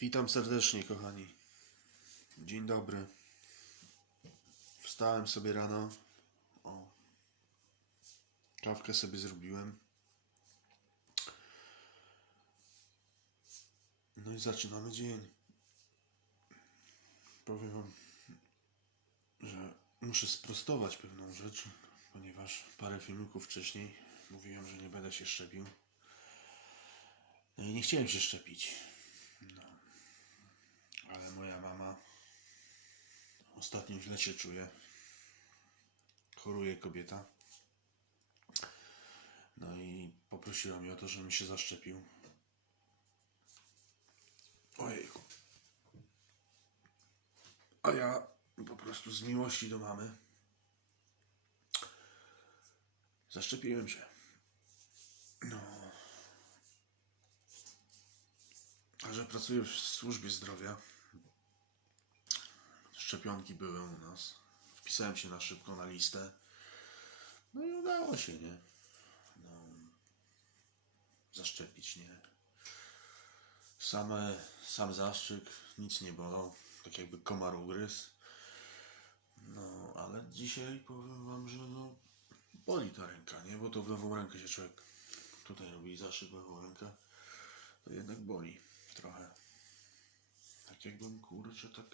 Witam serdecznie, kochani. Dzień dobry. Wstałem sobie rano. O. Kawkę sobie zrobiłem. No i zaczynamy dzień. Powiem wam, że muszę sprostować pewną rzecz, ponieważ parę filmików wcześniej mówiłem, że nie będę się szczepił. No i nie chciałem się szczepić. No. Ale moja mama ostatnio źle się czuje. Choruje kobieta. No i poprosiła mnie o to, żebym się zaszczepił. Ojejku. A ja po prostu z miłości do mamy zaszczepiłem się. No. A że pracuję w służbie zdrowia, szczepionki były u nas. Wpisałem się na szybko na listę. No i udało się, nie? No, zaszczepić, nie? Same, sam zastrzyk, nic nie bolał. Tak jakby komar ugryzł. No, ale dzisiaj powiem wam, że no, boli ta ręka, nie? Bo to w lewą rękę się człowiek tutaj robi zastrzyk lewą rękę. To jednak boli trochę. Tak jakbym, kurczę, tak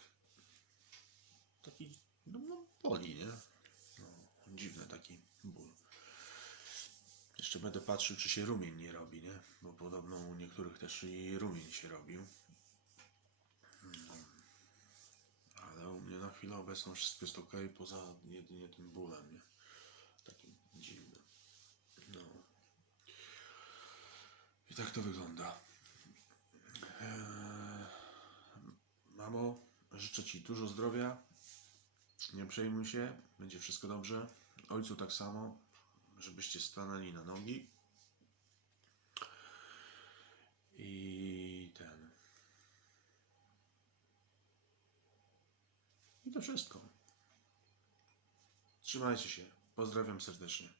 taki, no, no boli, nie? No, dziwny taki ból. Jeszcze będę patrzył, czy się rumień nie robi, nie? Bo podobno u niektórych też i rumień się robił. No. Ale u mnie na chwilę obecną wszystko jest ok, poza jedynie tym bólem, nie? Takim dziwnym. No. I tak to wygląda. Eee, Mamo, życzę Ci dużo zdrowia. Nie przejmuj się, będzie wszystko dobrze. Ojcu tak samo, żebyście stanęli na nogi. I ten. I to wszystko. Trzymajcie się. Pozdrawiam serdecznie.